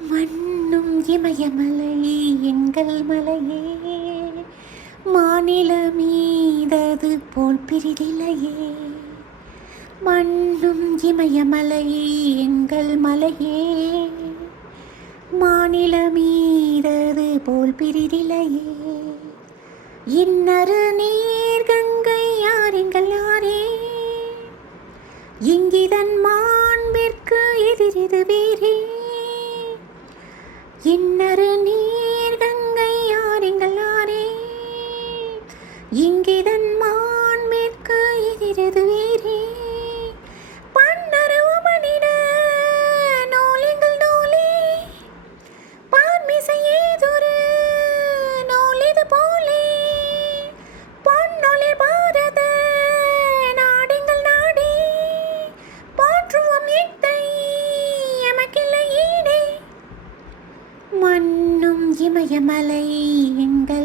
மண்ணும் இமயமலை எங்கள் மலையே. மாநில மீதது போல் பிரிதிலையே. மண்ணும் இமயமலை எங்கள் மலையே. மாநில மீதது போல் பிரிதிலையே. இன்னரு நீர் கங்கை யாரெங்கள் யாரே இங்கிதன் மாண்பிற்கு எதிரிது வேறே இங்கிதன் மாண்பிற்கு எதிரது வேறே. பன்னரு மனித நூலெங்கள் நூலே. பார்மிசை ஏதொரு நூலிது போலே. பொன்னொழி பாரத நாடெங்கள் நாடே. போற்றுவோம் எத்தை எமக்கில்லை ஈடே. மண்ணும் இமயமலை எங்கள்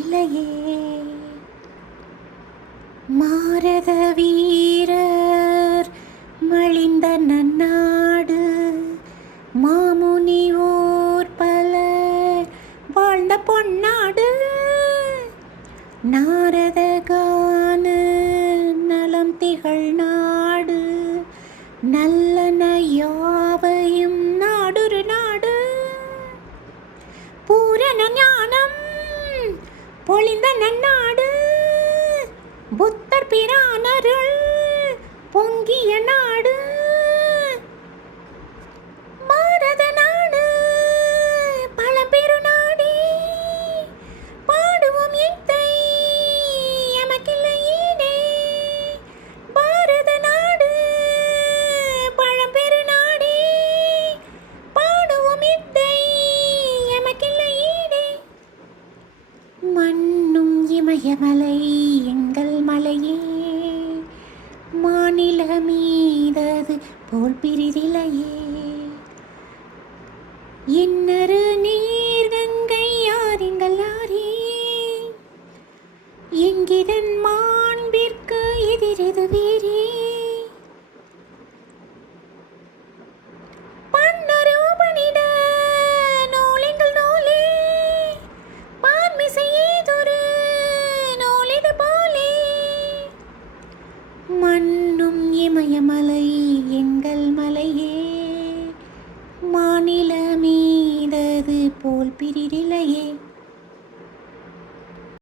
போல் பிரிதில்லையே மாரத வீரர் மழிந்த நன்னாடு மாமுனி ஓர் பல வாழ்ந்த பொன்னாடு. நாரத கான நலம் திகழ் நாடு நல்லன யாவையும் நாடுரு நாடு. பூரண ஞானம் பொழிந்த நன்னாடு. புத்தர் பிரானருள் பொங்கிய நாடு. இமயமலை எங்கள் மலையே. மாநில மீதது போல் பிரிதிலையே. மன்னும் இமயமலை எங்கள் மலையே. மாநில போல் பிரிரிலையே